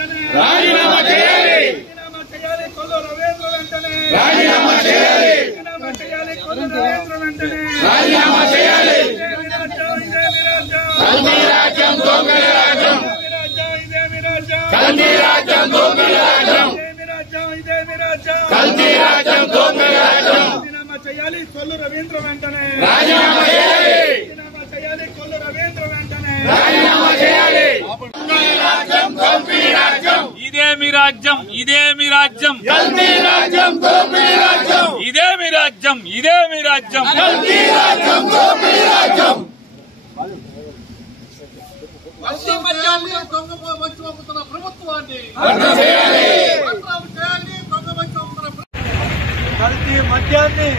రాజీనామా చేయాలి. కొల్లు రవీంద్ర వెంటనే రాజీనామా చేయాలి. కొల్లు రవీంద్ర వెంటనే రాజీనామా చేయాలి. కల్తీ రాజ్యం దొంగల రాజ్యం, కల్తీ రాజ్యం దొంగల రాజ్యం, కల్తీ రాజ్యం దొంగల రాజ్యం. రాజీనామా చేయాలి. కొల్లు రవీంద్ర వెంటనే రాజీనామా చేయాలి. రాజీనామా చేయాలి. కొల్లు రవీంద్ర వెంటనే రాజీనామా చేయాలి. ఇదేమి రాజ్యం, ఇదేమి రాజ్యం, కల్తీ రాజ్యం దోపిడీ రాజ్యం, ఇదేమి రాజ్యం, ఇదేమి రాజ్యం, కల్తీ రాజ్యం దోపిడీ రాజ్యం. కల్తీ మద్యాన్ని దొంగ వచ్చి పంపుతున్న ప్రభుత్వాన్ని రద్దు చేయాలి. కల్తీ మద్యాన్ని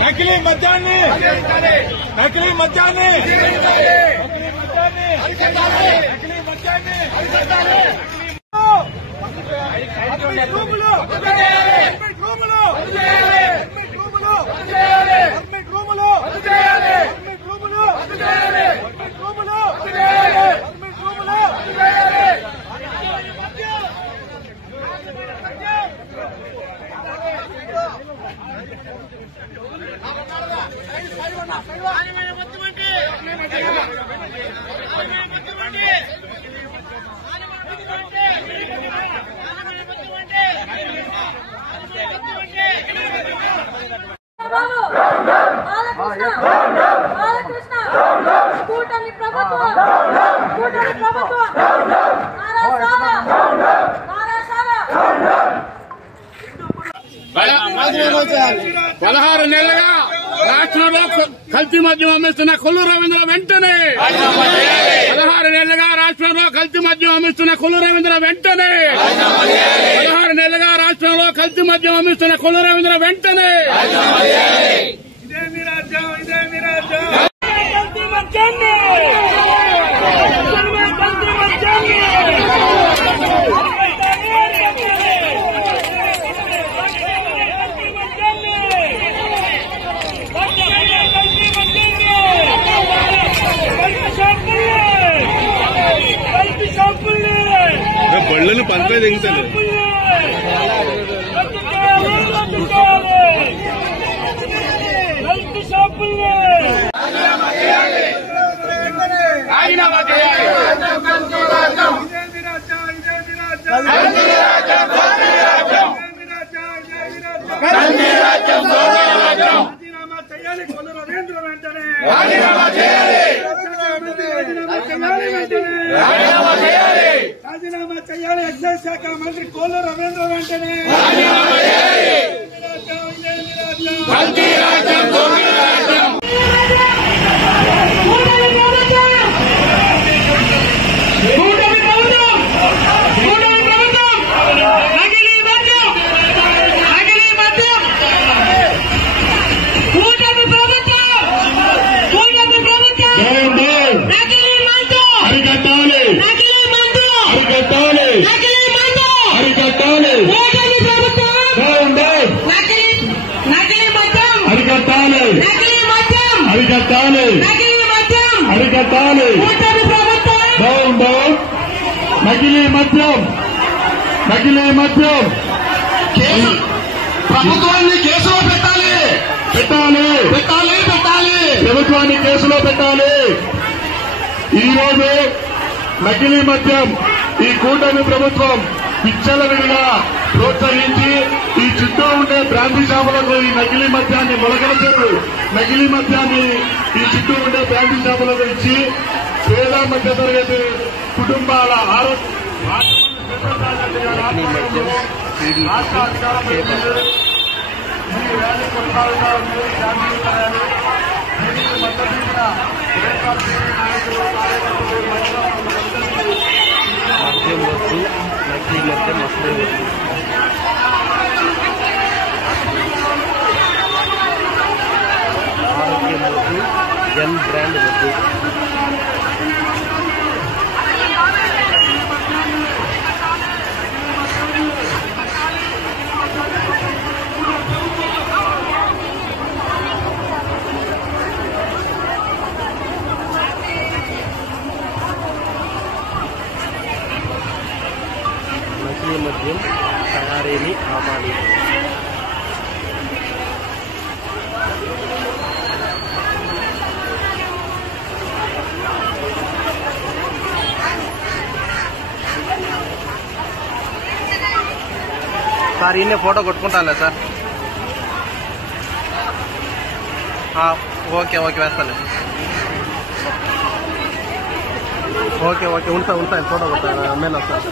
నకిలీ మద్యాన్ని, నకిలీ మద్యాన్ని, పదహారు నెలలుగా రాష్ట్రంలో కల్తీ మద్యం అమ్మిస్తున్న కొల్లు రవీంద్ర వెంటనే 16 నెలలుగా రాష్ట్రంలో కల్తీ మద్యం అమ్మిస్తున్న కొల్లు రవీంద్ర వెంటనే 16 నెలలుగా రాష్ట్రంలో కల్తీ మద్యం అమ్మిస్తున్న కొల్లు రవీంద్ర వెంటనే ఇదేమి రాజ్యం, ఇదేమి రాజ్యం, కల్తీ మద్యాన్ని, కల్తీ మద్యాన్ని బళ్ళను పంపే దిగుతాను. కొల్లు రవీంద్ర వెంటనే రాజీనామా చేయాలి. రాజీనామా చేయాలి. రాజీనామా చేయాలి. ఎక్సైజ్ శాఖ మంత్రి కొల్లు రవీంద్ర వెంటనే రాజీనామా చేయాలి. కల్తీ రాజ్యం దొంగల రాజ్యం. అరికట్టాలి. నకిలీ మద్యం, నకిలీ మద్యం ప్రభుత్వాన్ని కేసులో పెట్టాలి, పెట్టాలి, పెట్టాలి, పెట్టాలి, ప్రభుత్వాన్ని కేసులో పెట్టాలి. ఈరోజు నకిలీ మద్యం ఈ కూటమి ప్రభుత్వం విచ్చలవిడిగా ప్రోత్సహించి ఈ చుట్టూ ఉండే బ్రాంతి షాపులకు ఈ నకిలీ మద్యాన్ని మొలకలచెరు నకిలీ మద్యాన్ని ఈ చుట్టూ ఉండే బ్రాంతి షాపులకు ఇచ్చి పేద మధ్య తరగతి కుటుంబాల ఆరోగ్య రాష్ట్ర అధికార ప్రతినిధులు ఈ ర్యాలీ కొనసాగుతా ఉంది. శాంతియుతమైన దీనికి మద్దతు ఇచ్చిన వైఎస్ఆర్సీపీ నాయకులు, కార్యకర్తలు, మహిళలందరికీ జన్ బ్రాండ్ వద్దు. నకిలీ మద్యం తయారీని ఆపాలి. సార్ ఈయన ఫోటో కొట్టుకుంటానులే సార్. ఓకే వేస్తాను. ఓకే ఉంటాను ఫోటో కొట్టాను. అమ్మాయిలు వస్తాను.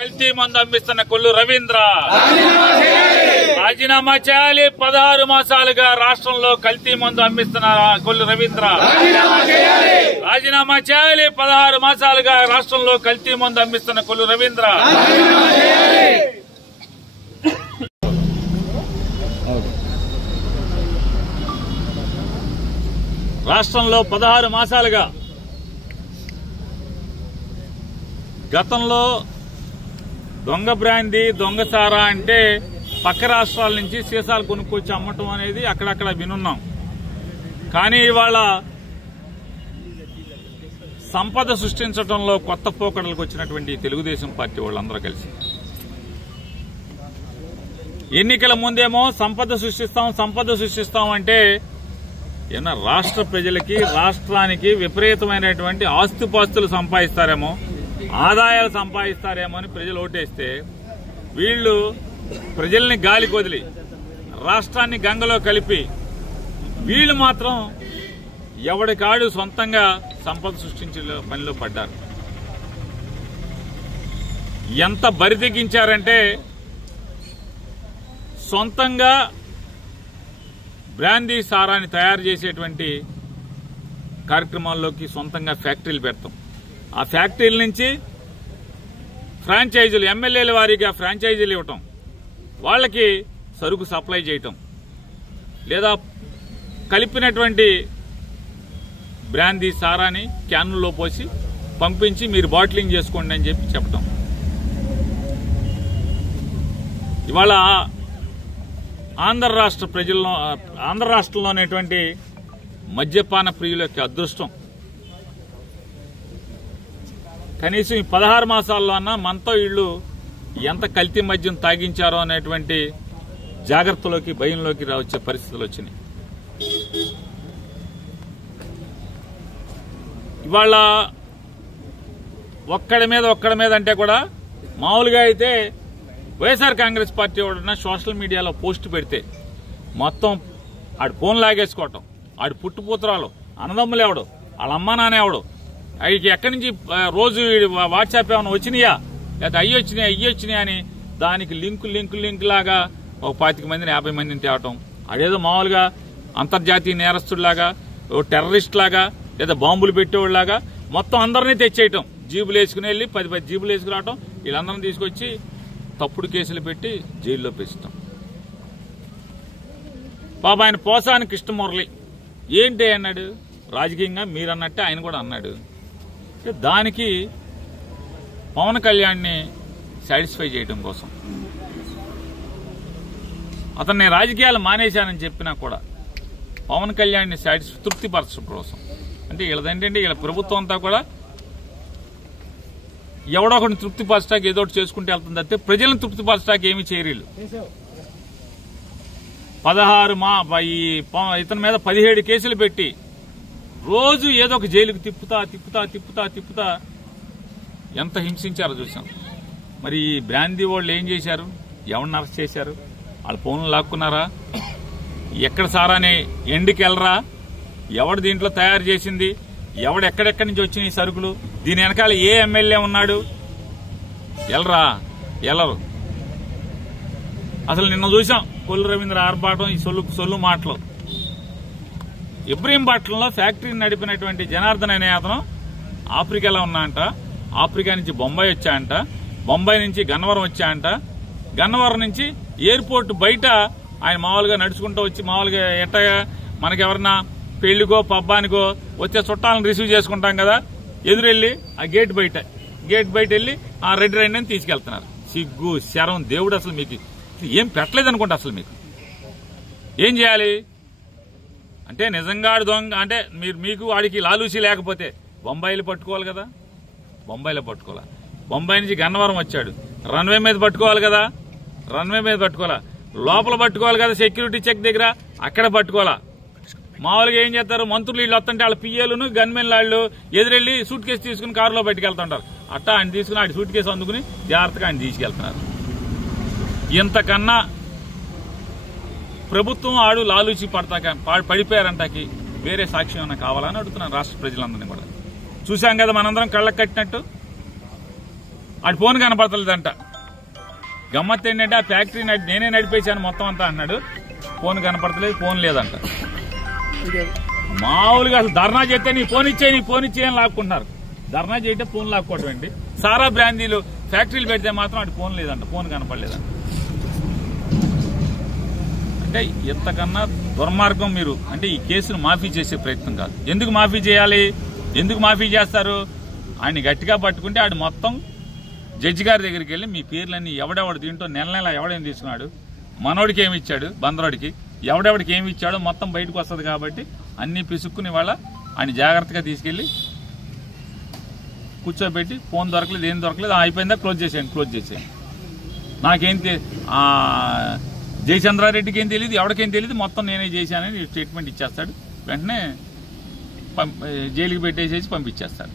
కల్తీ మందు అమ్మిస్తున్న కొల్లు రవీంద్ర రాజీనామా చేయాలి. 16 మాసాలుగా రాష్ట్రంలో కల్తీ మందు అమ్మిస్తున్న కొల్లు రవీంద్ర రాజీనామా చేయాలి. 16 మాసాలుగా రాష్ట్రంలో కల్తీ మందు అమ్మిస్తున్న కొల్లు రవీంద్ర రాష్ట్రంలో 16 మాసాలుగా గతంలో దొంగ బ్రాందీ దొంగ సారా అంటే పక్క రాష్ట్రాల నుంచి సీసాలు కొనుక్కొచ్చి అమ్మటం అనేది అక్కడక్కడ వినున్నాం. కానీ ఇవాళ సంపద సృష్టించడంలో కొత్త పోకడలకు వచ్చినటువంటి తెలుగుదేశం పార్టీ వాళ్ళందరూ కలిసి ఎన్నికల ముందేమో సంపద సృష్టిస్తాం అంటే ఏమన్నా రాష్ట్ర ప్రజలకి రాష్ట్రానికి విపరీతమైనటువంటి ఆస్తిపాస్తులు సంపాదిస్తారేమో, ఆదాయాలు సంపాదిస్తారేమో అని ప్రజలు ఓటేస్తే వీళ్లు ప్రజల్ని గాలి కొదిలి రాష్ట్రాన్ని గంగలో కలిపి వీళ్లు మాత్రం ఎవడికాడు సొంతంగా సంపద సృష్టించే పనిలో పడ్డారు. ఎంత బరితెగించారంటే సొంతంగా బ్రాందీ సారాన్ని తయారు చేసేటువంటి కార్యక్రమాల్లోకి సొంతంగా ఫ్యాక్టరీలు పెడతాం. ఆ ఫ్యాక్టరీల నుంచి ఫ్రాంచైజీలు ఎమ్మెల్యేల వారీగా ఫ్రాంచైజీలు ఇవ్వటం, వాళ్ళకి సరుకు సప్లై చేయటం, లేదా కలిపినటువంటి బ్రాందీ సారాని క్యాన్లలో పోసి పంపించి మీరు బాటిలింగ్ చేసుకోండి అని చెప్పి చెప్పటం. ఇవాళ ఆంధ్ర రాష్ట్రంలోనేటువంటి మద్యపాన ప్రియుల యొక్క అదృష్టం కనీసం ఈ 16 మాసాల్లో అన్నా మనతో వీళ్లు ఎంత కల్తీ మద్యం తాగించారో అనేటువంటి జాగ్రత్తలోకి భయంలోకి వచ్చే పరిస్థితులు వచ్చినాయి. ఇవాళ ఒక్కడి మీద అంటే కూడా మామూలుగా అయితే వైఎస్ఆర్ కాంగ్రెస్ పార్టీ వాడున్న సోషల్ మీడియాలో పోస్ట్ పెడితే మొత్తం ఆడు ఫోన్ లాగేసుకోవటం, ఆడు పుట్టుపూతరాలు అన్నదమ్ములు ఎవడు, వాళ్ళ అమ్మా నాన్న ఎవడు, అవి ఎక్కడి నుంచి రోజు వాట్సాప్ ఏమైనా వచ్చినాయా లేదా అయ్యి వచ్చినాయి అని దానికి లింక్ లాగా ఒక 25 మందిని 50 మందిని తేవటం, అదేదో మామూలుగా అంతర్జాతీయ నేరస్తుడిలాగా ఓ టెర్రరిస్ట్ లాగా లేదా బాంబులు పెట్టేవాళ్ళలాగా మొత్తం అందరినీ తెచ్చేయటం, జీబులు వేసుకుని వెళ్ళి 10 జీబులు వేసుకురావటం, వీళ్ళందరినీ తీసుకొచ్చి తప్పుడు కేసులు పెట్టి జైల్లో పెట్టడం. పాప ఆయన పోసాని కృష్ణమురళి ఏంటి అన్నాడు, రాజకీయంగా మీరు అన్నట్టే ఆయన కూడా అన్నాడు. దానికి పవన్ కళ్యాణ్ని సాటిస్ఫై చేయడం కోసం అతన్ని రాజకీయాలు మానేశానని చెప్పినా కూడా పవన్ కళ్యాణ్ని తృప్తిపరచడం కోసం. అంటే వీళ్ళదేంటంటే వీళ్ళ ప్రభుత్వం అంతా కూడా ఎవడో ఒకటి తృప్తిపరచడానికి ఏదో ఒకటి చేసుకుంటే వెళ్తుంది అయితే ప్రజలను తృప్తిపరచడానికి ఏమీ చేయరు. 16 ఇతని మీద 17 కేసులు పెట్టి రోజు ఏదో ఒక జైలుకు తిప్పుతా ఎంత హింసించారో చూసాం. మరి ఈ బ్రాందీ వాళ్ళు ఏం చేశారు, ఎవరిని అరెస్ట్ చేశారు, వాళ్ళ ఫోన్లు లాక్కున్నారా, ఎక్కడ సారాని ఎండుకి వెళ్ళరా, ఎవడు దీంట్లో తయారు చేసింది, ఎవడు ఎక్కడెక్కడి నుంచి వచ్చిన ఈ సరుకులు, దీని వెనకాల ఏ ఎమ్మెల్యే ఉన్నాడు, వెళ్ళరు. అసలు నిన్న చూసాం కొల్లు రవీంద్ర ఆర్భాటం, ఈ సొల్లు మాటలు. ఇబ్రహీంపట్నంలో ఫ్యాక్టరీని నడిపినటువంటి జనార్దన్ అనే అతను ఆఫ్రికాలో ఉన్నాయంట, ఆఫ్రికా నుంచి బొంబాయి వచ్చాయంట, బొంబాయి నుంచి గన్నవరం వచ్చాయంట, గన్నవరం నుంచి ఎయిర్పోర్ట్ బయట ఆయన మామూలుగా నడుచుకుంటూ వచ్చి మామూలుగా ఎట్టగా మనకెవరన్నా పెళ్లికో పబ్బానికో వచ్చే చుట్టాలను రిసీవ్ చేసుకుంటాం కదా, ఎదురెళ్లి ఆ గేట్ బయట వెళ్లి ఆ రెడ్డి రైండని తీసుకెళ్తున్నారు. సిగ్గు శరం దేవుడు, అసలు మీకు ఏం పెట్టలేదు అనుకుంటా. అసలు ఏం చేయాలి అంటే నిజంగా దొంగ అంటే మీకు వాడికి లాలూసి లేకపోతే బొంబాయిలో పట్టుకోవాలి కదా, బొంబాయిలో పట్టుకోవాలా, బొంబాయి నుంచి గన్నవరం వచ్చాడు, రన్వే మీద పట్టుకోవాలి కదా, రన్వే మీద పట్టుకోవాలా, లోపల పట్టుకోవాలి కదా సెక్యూరిటీ చెక్ దగ్గర, అక్కడ పట్టుకోవాలా. మామూలుగా ఏం చేస్తారు, మంత్రులు వీళ్ళు వస్తుంటే వాళ్ళ పిఏలను గన్మెన్ వాళ్ళు ఎదురెళ్లి సూట్ కేసు తీసుకుని కారులో బయటకెళ్తుంటారు. అట్టా ఆయన తీసుకుని ఆడి సూట్ కేసు అందుకుని జాగ్రత్తగా ఆయన తీసుకెళ్తున్నారు. ఇంతకన్నా ప్రభుత్వం ఆడు లాలూచి పడిపోయారంటాకి వేరే సాక్ష్యం ఏమైనా కావాలని అడుగుతున్నాను రాష్ట్ర ప్రజలందరినీ కూడా. చూశాం కదా మనందరం కళ్ళకు కట్టినట్టు, ఆడి ఫోన్ కనపడతలేదంట. గమ్మత్ ఏంటంటే ఆ ఫ్యాక్టరీ నేనే నడిపేశాను మొత్తం అంతా అన్నాడు, ఫోన్ కనపడతలేదు, ఫోన్ లేదంట. మామూలుగా అసలు ధర్నా చేస్తే నీ ఫోన్ ఇచ్చే అని లాక్కుంటున్నారు. ధర్నా చేయటే ఫోన్ లాక్కోవడం ఏంటి, సారా బ్రాందీలు ఫ్యాక్టరీలు పెడితే మాత్రం అటు ఫోన్ లేదంట, ఫోన్ కనపడలేదంట. అంటే ఎంతకన్నా దుర్మార్గం మీరు. అంటే ఈ కేసును మాఫీ చేసే ప్రయత్నం కాదు. ఎందుకు మాఫీ చేయాలి, ఎందుకు మాఫీ చేస్తారు, ఆయన గట్టిగా పట్టుకుంటే ఆడు మొత్తం జడ్జి గారి దగ్గరికి వెళ్ళి మీ పేర్లన్నీ ఎవడెవడు దీంట్లో నెల ఎవడేం తీసుకున్నాడు, మనోడికి ఏమి ఇచ్చాడు, బందరోడికి ఎవడెవడికి ఏమి ఇచ్చాడో మొత్తం బయటకు వస్తుంది. కాబట్టి అన్ని పిసుక్కుని వాళ్ళ ఆయన జాగ్రత్తగా తీసుకెళ్లి కూర్చోబెట్టి ఫోన్ దొరకలేదు, ఏం దొరకలేదు, అయిపోయిందా క్లోజ్ చేసేయండి. నాకేం జయచంద్రారెడ్డికి ఏం తెలియదు, ఎవరికేం తెలియదు, మొత్తం నేనే చేశానని స్టేట్మెంట్ ఇచ్చేస్తాడు. వెంటనే జైలుకి పెట్టేసేసి పంపించేస్తాడు.